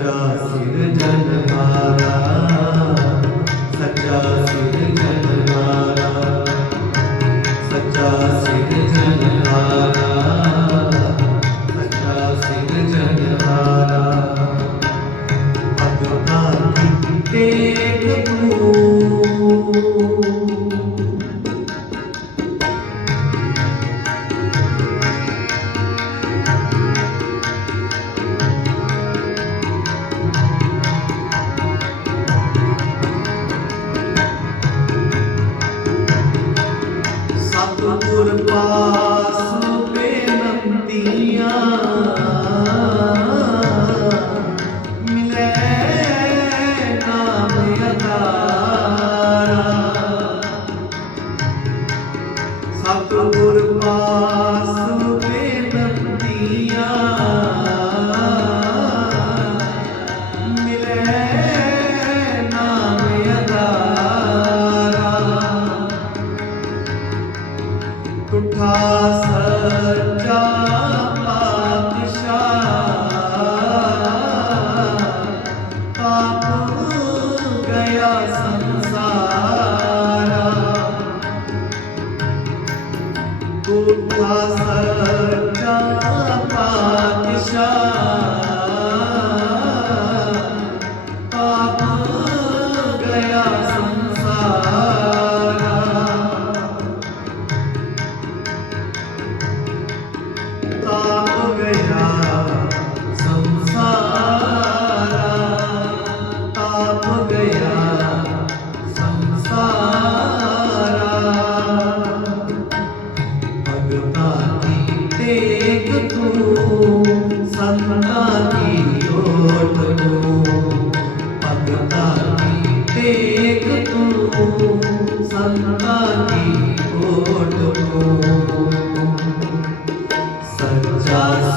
ਸੱਚਾ ਸਿਰ ਜਨ ਮਾਰਾ, ਸੱਚਾ ਸਿਰ ਜਨ ਮਾਰਾ, ਸੱਚਾ ਸਿਰ ਜਨ ਮਾਰਾ, ਸੱਚਾ ਸਿਰ ਜਨ ਮਾਰਾ। ਅਜੋ ਤਾਂ ਤੇ கொடுப்பார் સચ્ચા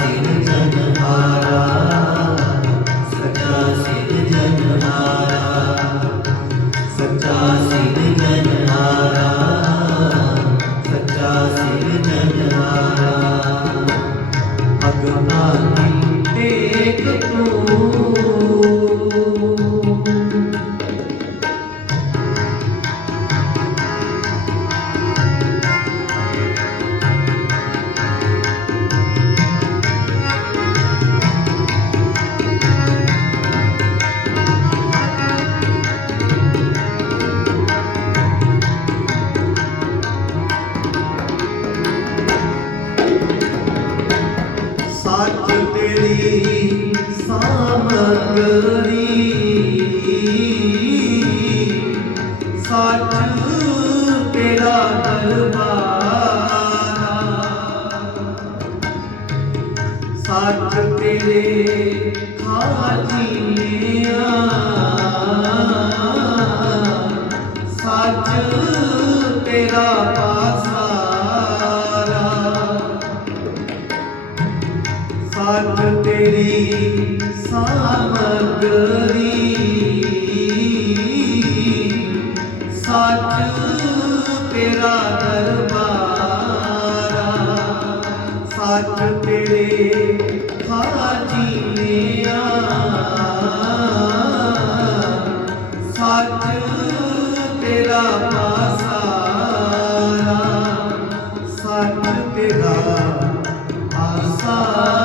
ਤੇਰਾ ਦਰਬਾਰਾ ਸੱਚ ਤੇਰੇ ਹਾਜੀ ਨੇ ਤੇਰਾ ਪਾਸਾਰਾ ਸੱਚ ਤੇਰਾ ਆਸਾ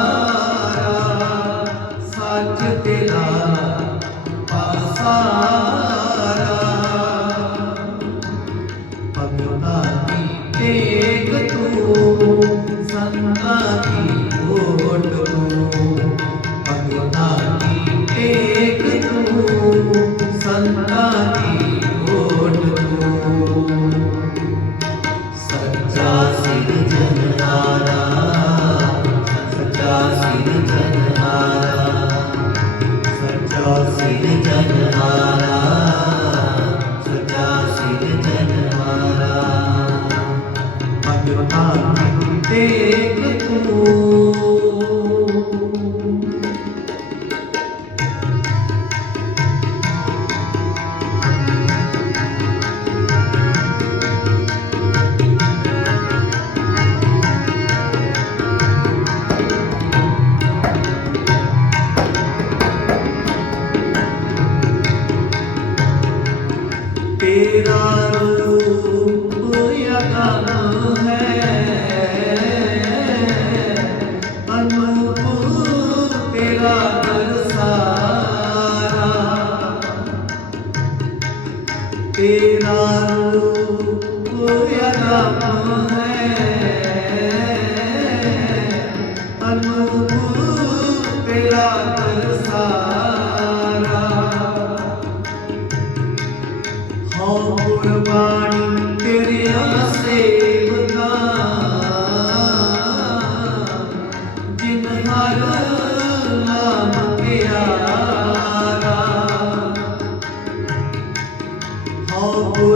ਤੇ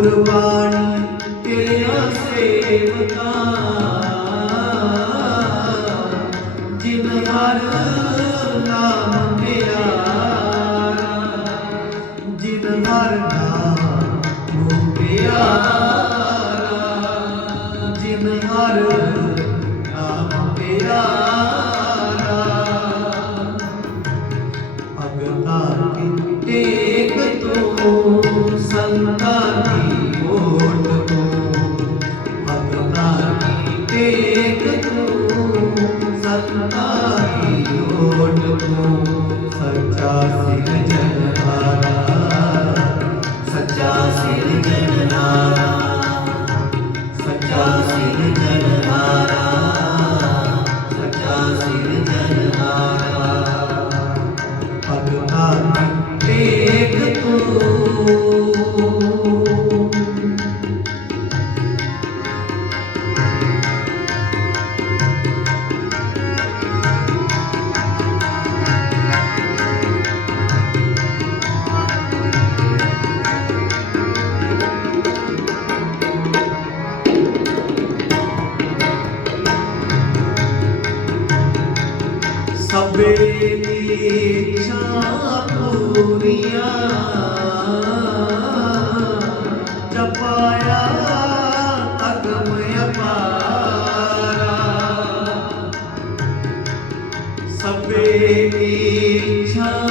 The Guru 我的 ਬਾਬੇ ਦੀ ਇੱਛਾ ਪੂਰੀਆਂ ਜਪਾਇਆ ਅਗਮ ਅਪਾਰਾ ਸਭੇ ਦੀ ਇੱਛਾ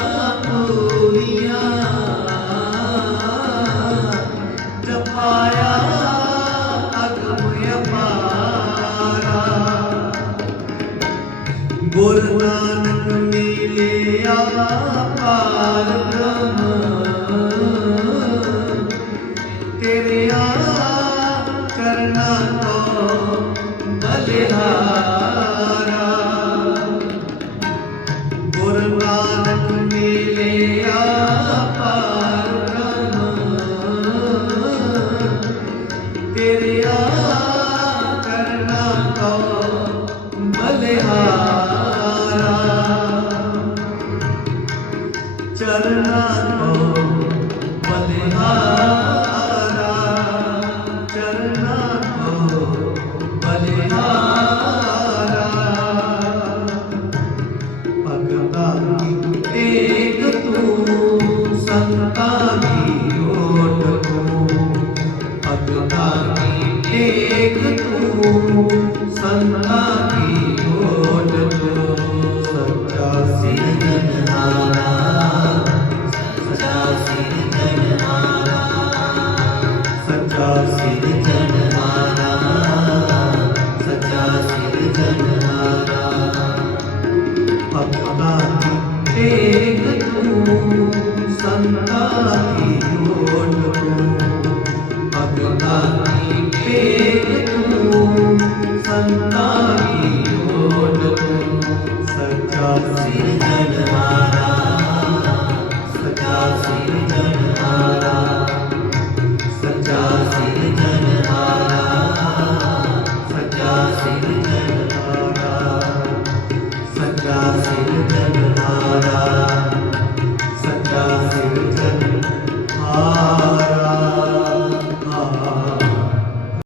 Oh. জান্নাতি